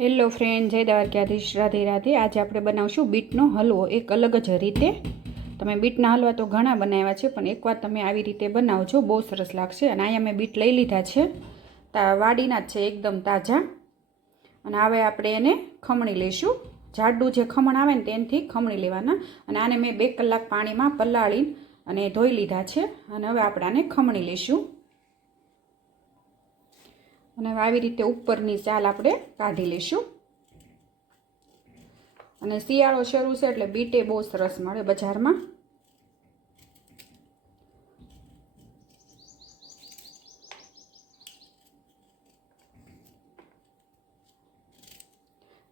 Hello friend જય દ્વારકાધીશ. રાધે રાધે. આજે આપણે બનાવશું બીટનો હલવો. એક અલગ જ રીતે. તમે બીટના હલવા તો ઘણા બનાવ્યા છે, પણ એકવાર તમે આવી રીતે બનાવજો. બહુ સરસ લાગશે. અને અહીંયા મેં બીટ લઈ લીધા છે. તા વાડીના જ છે, એકદમ તાજા. અને હવે આપણે એને ખમણી લઈશું. જાડું જે ખમણ આવે ને તેનાથી ખમણી લેવાના. અને આને મેં બે કલાક પાણીમાં પલાળી અને ધોઈ લીધા છે. અને હવે આપણે આને ખમણી લઈશું. અને આવી રીતે ઉપરની ચાલ આપણે કાઢી લઈશું. અને શિયાળો શરૂ છે એટલે બીટે બહુ સરસ મળે બજારમાં.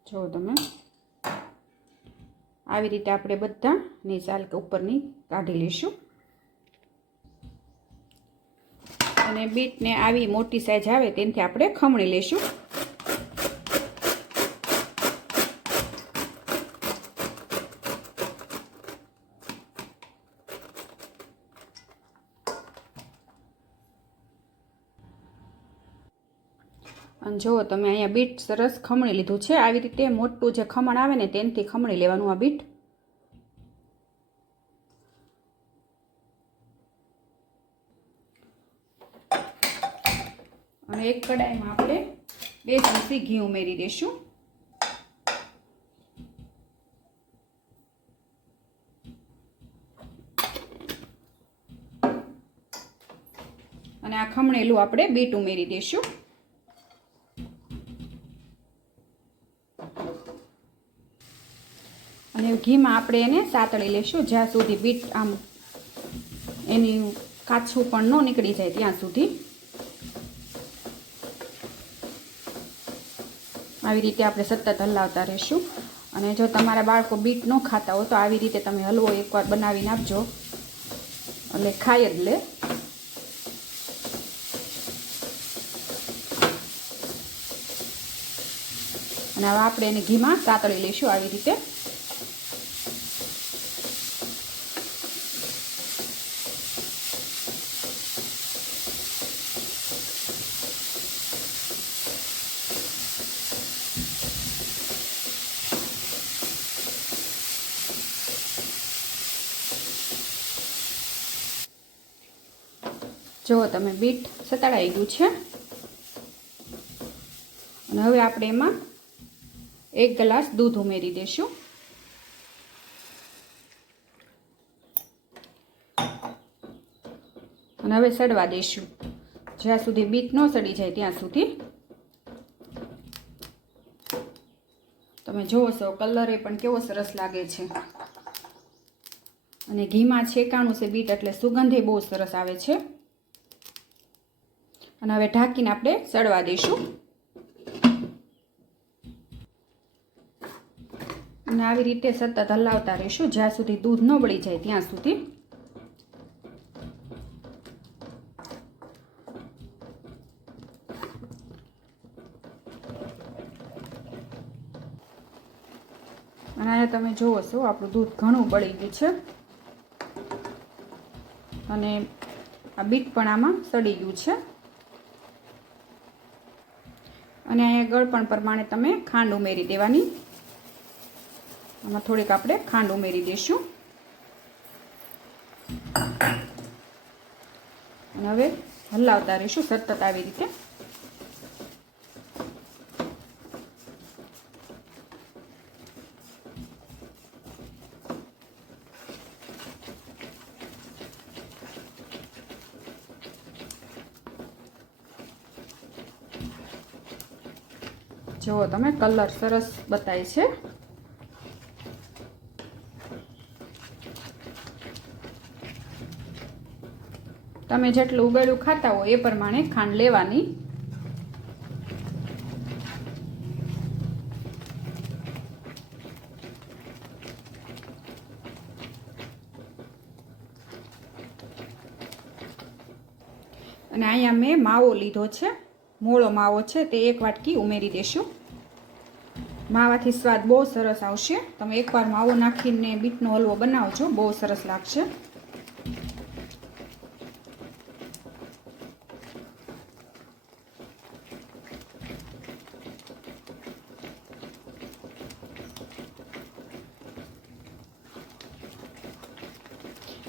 જો તમે આવી રીતે આપણે બધાની ચાલ ઉપરની કાઢી લઈશું. અને બીટને આવી મોટી સાઈઝ આવે તેનાથી આપણે ખમણી લઈશું. અને જુઓ તમે અહીંયા બીટ સરસ ખમણી લીધું છે. આવી રીતે મોટું જે ખમણ આવે ને તેનાથી ખમણી લેવાનું આ બીટ. અને એક કડાઈમાં આપણે બે ચમચી ઘી ઉમેરી દઈશું. અને આ ખમણેલું આપણે બીટ ઉમેરી દઈશું. અને ઘીમાં આપણે એને સાતળી લઈશું. જ્યાં સુધી બીટ આમ એની કાચું પણ ન નીકળી જાય ત્યાં સુધી. આવી રીતે આપણે સતત હલાવતા રહીશું. અને જો તમારા બાળકો બીટ ન ખાતા હોય તો આવી રીતે તમે હલવો એકવાર બનાવીને આપજો. એટલે ખાઈ જ લે. અને હવે આપણે એને ઘીમાં સાતળી લઈશું આવી રીતે. જુઓ તમે બીટ સતાડાઈ ગયું છે. અને હવે આપણે એમાં એક ગ્લાસ દૂધ ઉમેરી દઈશું અને હવે સડવા દઈશું જ્યાં સુધી બીટ ન સડી જાય ત્યાં સુધી. તમે જુઓ છો કલર એ પણ કેવો સરસ લાગે છે. અને ઘીમાં છેકાણું છે બીટ, એટલે સુગંધે બહુ સરસ આવે છે. અને હવે ઢાંકીને આપણે સડવા દઈશું. અને આવી રીતે સતત હલાવતા રહીશું, જ્યાં સુધી દૂધ ન બળી જાય ત્યાં સુધી. અને અહીંયા તમે જુઓ છો, આપણું દૂધ ઘણું બળી ગયું છે. અને આ બીટ પણ આમાં સડી ગયું છે. અને અહીંયા ગળપણ પ્રમાણે તમે ખાંડ ઉમેરી દેવાની. આમાં થોડીક આપણે ખાંડ ઉમેરી દઈશું. અને હવે હલાવતા રહીશું સતત આવી રીતે. જુઓ તમે, કલર સરસ બતાય છે. તમે જેટલું ઉગેલું ખાતા હો એ પ્રમાણે ખાંડ લેવાની. અને અહીંયા મેં માવો લીધો છે. મોળો માવો છે તે એક વાટકી ઉમેરી દેશું. માવાથી સ્વાદ બહુ સરસ આવશે. તમે એકવાર માવો નાખીને બીટનો હલવો બનાવજો, બહુ સરસ લાગશે.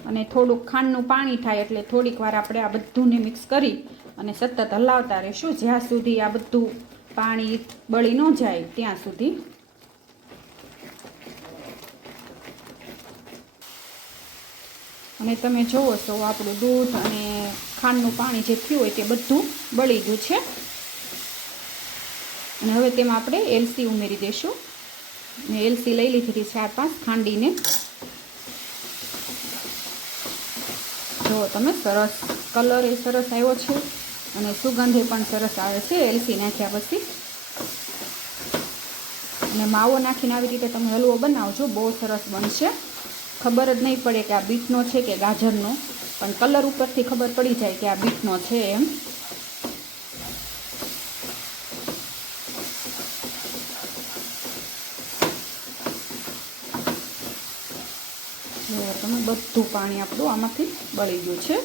અને થોડુંક ખાંડનું પાણી થાય એટલે થોડીક વાર આપણે આ બધું ને મિક્સ કરી અને સતત હલાવતા રહેશું. જ્યાં સુધી આ બધું પાણી બળી ન જાય, ત્યાં સુધી. અને તમે જુઓ છો, આપણું દૂધ અને ખાંડનું પાણી જે થયું હોય તે બધું બળી ગયું છે. અને હવે તેમાં આપણે એલસી ઉમેરી દઈશું ને એલસી લઈ લીધી હતી ચાર પાંચ ખાંડીને. જુઓ તમે સરસ કલર એ સરસ આવ્યો છે. અને સુગંધ પણ સરસ આવે છે, એલસી નાખ્યા પછી. અને માવો નાખીને આવી રીતે તમે હલવો બનાવજો, બહુ સરસ બનશે. ખબર જ નહીં પડે કે આ બીટનો છે કે ગાજરનો, પણ કલર ઉપરથી ખબર પડી જાય કે આ બીટનો છે એમ. તમે બધું પાણી આપણું આમાંથી બળી ગયું છે.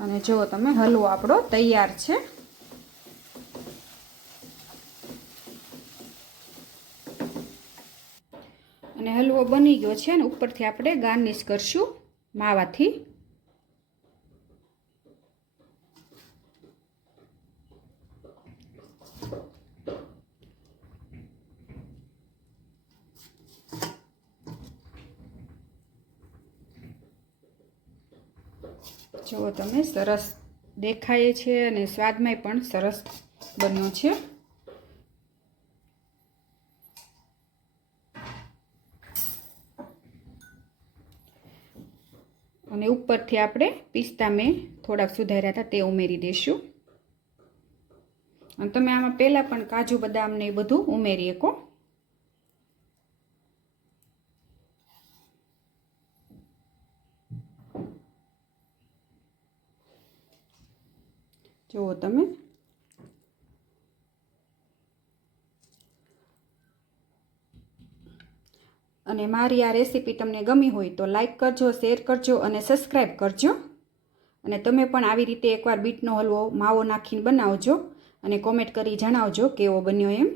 અને જુઓ તમે હલવો આપણો તૈયાર છે. અને હલવો બની ગયો છે અને ઉપરથી આપણે ગાર્નિશ કરશું માવાથી. જુઓ તમે, સરસ દેખાય છે અને સ્વાદમાંય પણ સરસ બન્યો છે. અને ઉપરથી આપણે પિસ્તા મેં થોડાક સુધાર્યા હતા, તે ઉમેરી દઈશું. અને તમે આમાં પહેલાં પણ કાજુ બદામ ને એ બધું ઉમેરી શકો. જુઓ તમે. અને મારી આ રેસીપી તમને ગમી હોય તો લાઇક કરજો, શેર કરજો અને સબસ્ક્રાઈબ કરજો. અને તમે પણ આવી રીતે એકવાર બીટનો હલવો માવો નાખીને બનાવજો અને કોમેન્ટ કરી જણાવજો કેવો બન્યો એમ.